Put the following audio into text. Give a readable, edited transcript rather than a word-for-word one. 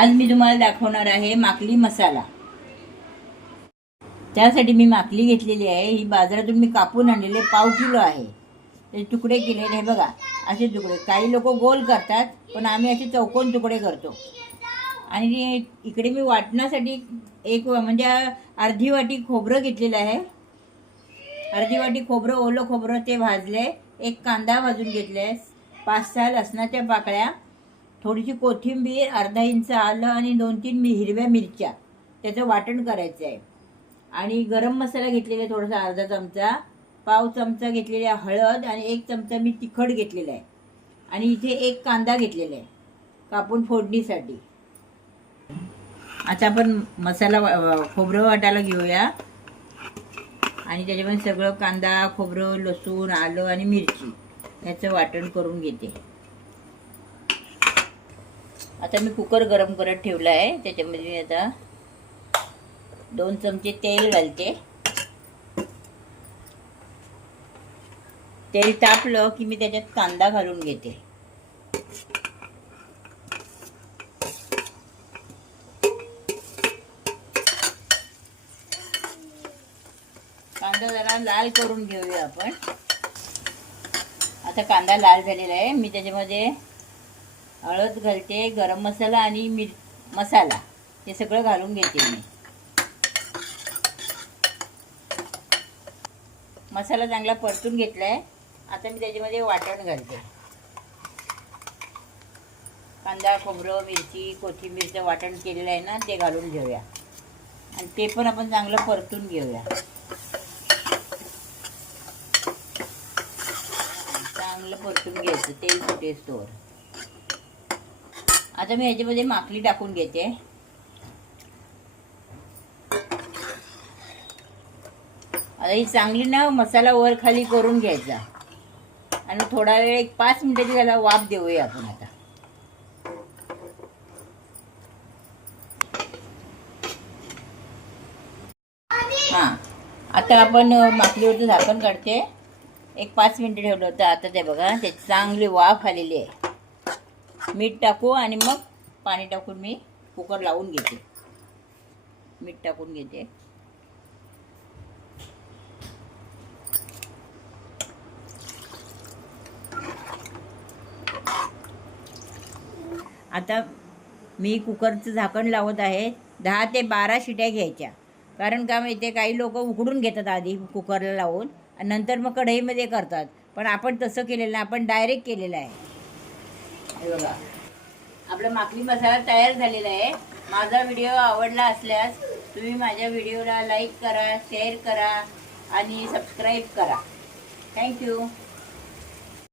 आज मी तुम्हाला दाखवणार आहे माकली मसाला। त्यासाठी मी माकली घेतलेली आहे। ही बाजारातून मी कापून आणलेले पाव किलो आहे। ते तुकडे केलेले हे बघा, असे तुकडे। काही लोक गोल करतात, पण आम्ही असे चौकोन तुकडे करतो। आणि इकडे मी वाटण्यासाठी एक म्हणजे अर्धी वाटी खोबरं घेतलेलं आहे। अर्धी वाटी खोबरं, ओलं खोबरं ते भाजले। एक कांदा भाजून घेतलाय, 5-6 लसणाच्या पाकळ्या, थोडीशी कोथिंबीर, अर्धा इंच आलं आणि 2-3 हिरव्या मिरच्या, त्याचं वाटण करायचं आहे। आणि गरम मसाला घेतलेला आहे थोडासा, अर्धा चमचा, पाव चमचा घेतलेली हळद आणि 1 चमचा मी तिखट घेतलेला आहे। आणि इथे एक कांदा घेतलेला आहे कापून फोडणीसाठी। आता आपण मसाला खोबरं वाटायला घेऊया। आणि त्याच्यामध्ये सगळं कांदा, खोबरं, लसूण, आलं आणि मिरची याचं वाटण करून घेते। आता मी कुकर गरम करत ठेवला आहे। त्याच्यामध्ये मी आता 2 चमचे तेल घालते। तेल तापलं की मी त्याच्यात कांदा घालून घेते। कांदा जरा लाल करून घेऊया आपण। आता कांदा लाल झालेला आहे। मी त्याच्यामध्ये हळद घालते, गरम मसाला आणि मसाला हे सगळं घालून घेते मी। मसाला चांगला परतून घेतलाय। आता मी त्याच्यामध्ये वाटण घालते। कांदा, खोबरं, मिरची, कोथिंबीरचं वाटण केलेलं आहे ना, ते घालून घेऊया। आणि ते पण आपण चांगलं परतून घेऊया। चांगलं परतून घ्यायचं तेल सुटेस्तोवर। आता मी ह्याच्यामध्ये माकली टाकून घेते। आता ही चांगली ना मसाला वर खाली करून घ्यायचा आणि थोडा वेळ 1-5 मिनिटाची त्याला वाफ देऊया आपण। आता आता आपण माकलीवरचं झाकण काढते। 1-5 मिनिटं ठेवलं होतं। आता ते बघा, त्याची चांगली वाफ आलेली आहे। मीठ टाकू आणि मग पाणी टाकून मी कुकर लावून घेते। मीठ टाकून घेते। आता मी कुकरचं झाकण लावत आहे। 10 ते 12 शिट्या घ्यायच्या। कारण का माहिती, काही लोक उकडून घेतात आधी कुकरला लावून आणि नंतर मग कढईमध्ये करतात। पण आपण तसं केलेलं नाही, आपण डायरेक्ट केलेलं आहे। हे बघा, आपला माकली मसाला तयार झालेला आहे। माझा व्हिडिओ आवडला असल्यास तुम्ही माझ्या व्हिडिओला लाईक करा, शेअर करा आणि सबस्क्राईब करा। थँक्यू।